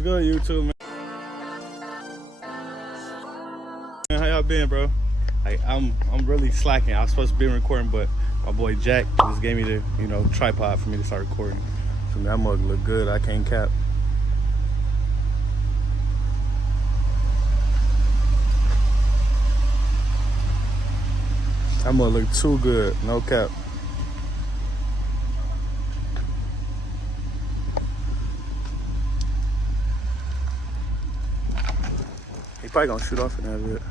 What's good, YouTube, man? How y'all been, bro? Like, I'm really slacking. I was supposed to be recording, but my boy Jack just gave me the, tripod for me to start recording. So that mug look good. I can't cap. That mug look too good. No cap. He probably gonna shoot off in that bit.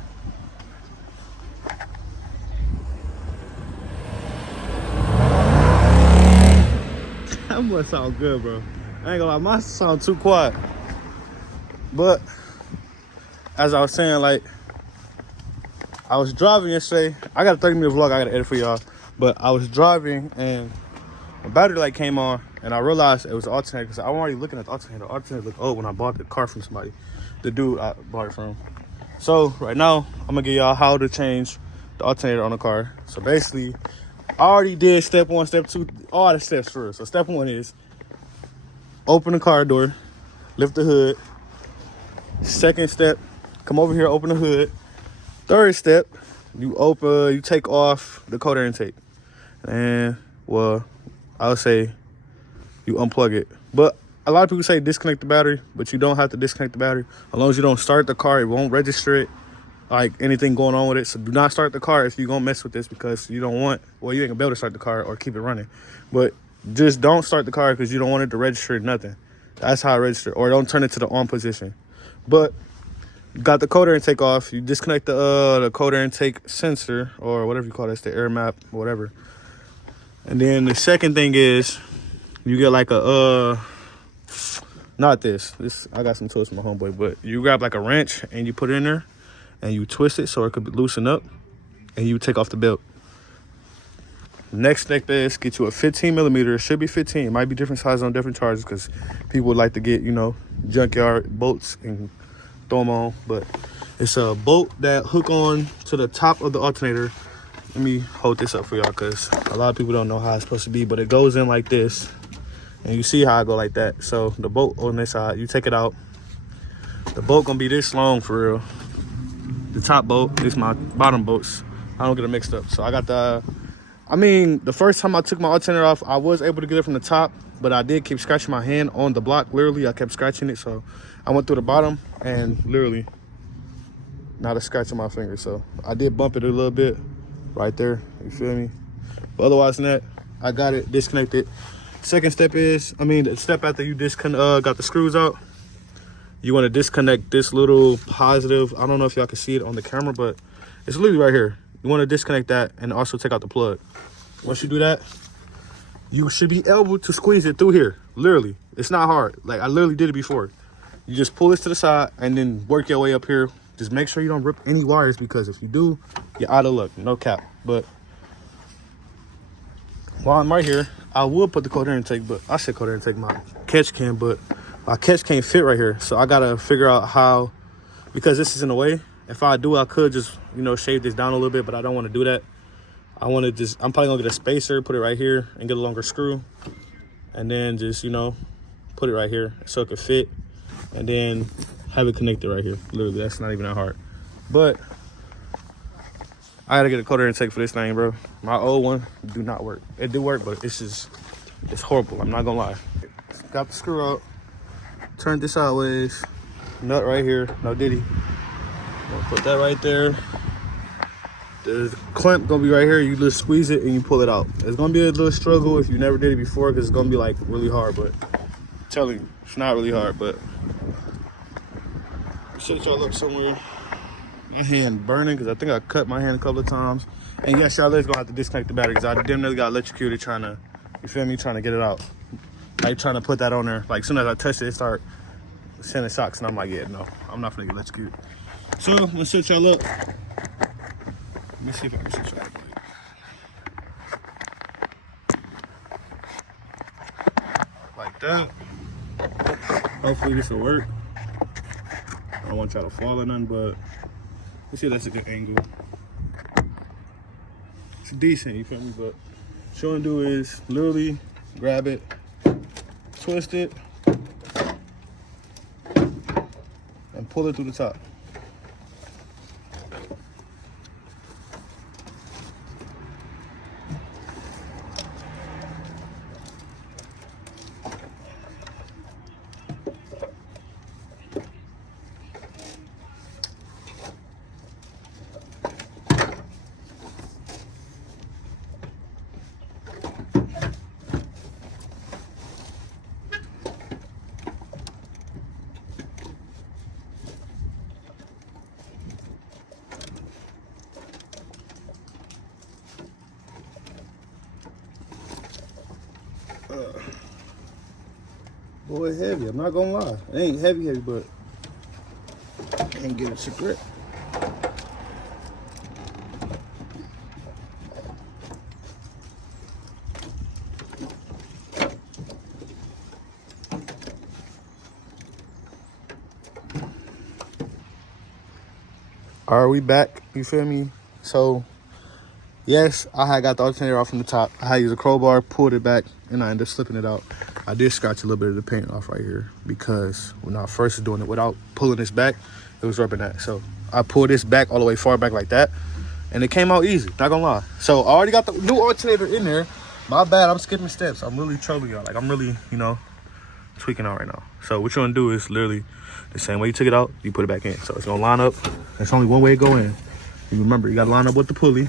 That must sound good, bro. I ain't gonna lie, mine sound too quiet. But as I was saying, like, I was driving yesterday. I got a 30-minute vlog I gotta edit for y'all. But I was driving and my battery light came on and I realized it was the alternator because I'm already looking at the alternator. The alternator looked old when I bought the car from somebody. The dude I bought it from. So right now, I'm gonna give y'all how to change the alternator on the car. So basically, I already did step 1, step 2, all the steps first. So step 1 is open the car door, lift the hood. Second step, come over here, open the hood. Third step, you take off the cold air intake. And well, I would say you unplug it. But a lot of people say disconnect the battery, but you don't have to disconnect the battery. As long as you don't start the car, it won't register it, like anything going on with it. So do not start the car if you're gonna mess with this because you don't want, well, you ain't gonna be able to start the car or keep it running. But just don't start the car because you don't want it to register nothing. That's how it registers. Or don't turn it to the on position. But you got the cold air intake off. You disconnect the cold air intake sensor or whatever you call it, the air map, whatever. And then the second thing is you get like a not this I got some tools from my homeboy, but you grab like a wrench and you put it in there and you twist it so it could loosen up and you take off the belt. Next step is get you a 15mm. It should be 15. It might be different sizes on different chargers because people would like to get, junkyard bolts and throw them on. But it's a bolt that hook on to the top of the alternator. Let me hold this up for y'all because a lot of people don't know how it's supposed to be, but it goes in like this. And you see how I go like that. So the bolt on this side, you take it out. The bolt gonna be this long for real. The top bolt, this is my bottom bolts. I don't get it mixed up. So I got the first time I took my alternator off, I was able to get it from the top, but I did keep scratching my hand on the block. Literally, I kept scratching it. So I went through the bottom and literally not a scratch on my finger. So I did bump it a little bit right there. You feel me? But otherwise than that, I got it disconnected. Second step is, the step after you got the screws out, you want to disconnect this little positive. I don't know if y'all can see it on the camera, but it's literally right here. You want to disconnect that and also take out the plug. Once you do that, you should be able to squeeze it through here. Literally, it's not hard. Like I literally did it before. You just pull this to the side and then work your way up here. Just make sure you don't rip any wires because if you do, you're out of luck. No cap. But while I'm right here, I would put the cold air intake, but I said cold air intake, my catch can, but my catch can't fit right here. So I gotta figure out how, because this is in the way. If I do, I could just, shave this down a little bit, but I don't want to do that. I'm probably gonna get a spacer, put it right here and get a longer screw. And then just, put it right here so it could fit. And then have it connected right here. Literally, that's not even that hard. But I gotta get a cold air intake for this thing, bro. My old one do not work. It do work, but it's horrible. I'm not gonna lie. Got the screw out. Turned this sideways. Nut right here. No diddy. Gonna put that right there. The clamp gonna be right here. You just squeeze it and you pull it out. It's gonna be a little struggle if you never did it before because it's gonna be like really hard, but I'm telling you, it's not really hard, but set y'all up somewhere. My hand burning because I think I cut my hand a couple of times. And yes, y'all is gonna have to disconnect the battery because I damn nearly got electrocuted trying to, trying to get it out. Like trying to put that on there. Like as soon as I touched it start sending shocks and I'm like, yeah, no, I'm not gonna get electrocuted. So I'm gonna set y'all up. Let me see if I can set y'all up. Like that. Hopefully this will work. I don't want y'all to fall or nothing, but let's see if that's a good angle. It's decent, you feel me? But what you wanna do is literally grab it, twist it, pull it through the top. Boy, heavy. I'm not gonna lie. It ain't heavy, but I ain't get it to grip. All right, we back. You feel me? So, yes, I had got the alternator off from the top. I had used a crowbar, pulled it back, and I ended up slipping it out. I did scratch a little bit of the paint off right here because when I first was doing it without pulling this back, it was rubbing that. So I pulled this back all the way far back like that, and it came out easy, not gonna lie. So I already got the new alternator in there. My bad, I'm skipping steps. I'm really trolling y'all. Like, I'm really, you know, tweaking out right now. So what you're gonna do is literally the same way you took it out, you put it back in. So it's gonna line up. There's only one way to go in. You remember, you gotta line up with the pulley.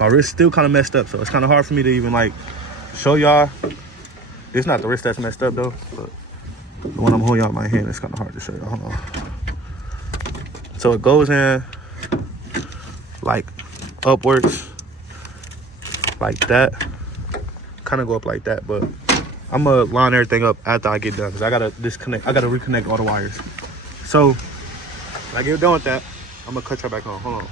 My wrist still kind of messed up, so it's kind of hard for me to even like show y'all. It's not the wrist that's messed up though, but the one I'm holding out in my hand, it's kind of hard to show y'all. Hold on. So it goes in like upwards, like that. Kind of go up like that, but I'm gonna line everything up after I get done because I gotta disconnect. I gotta reconnect all the wires. So when I get done with that, I'm gonna cut y'all back on. Hold on.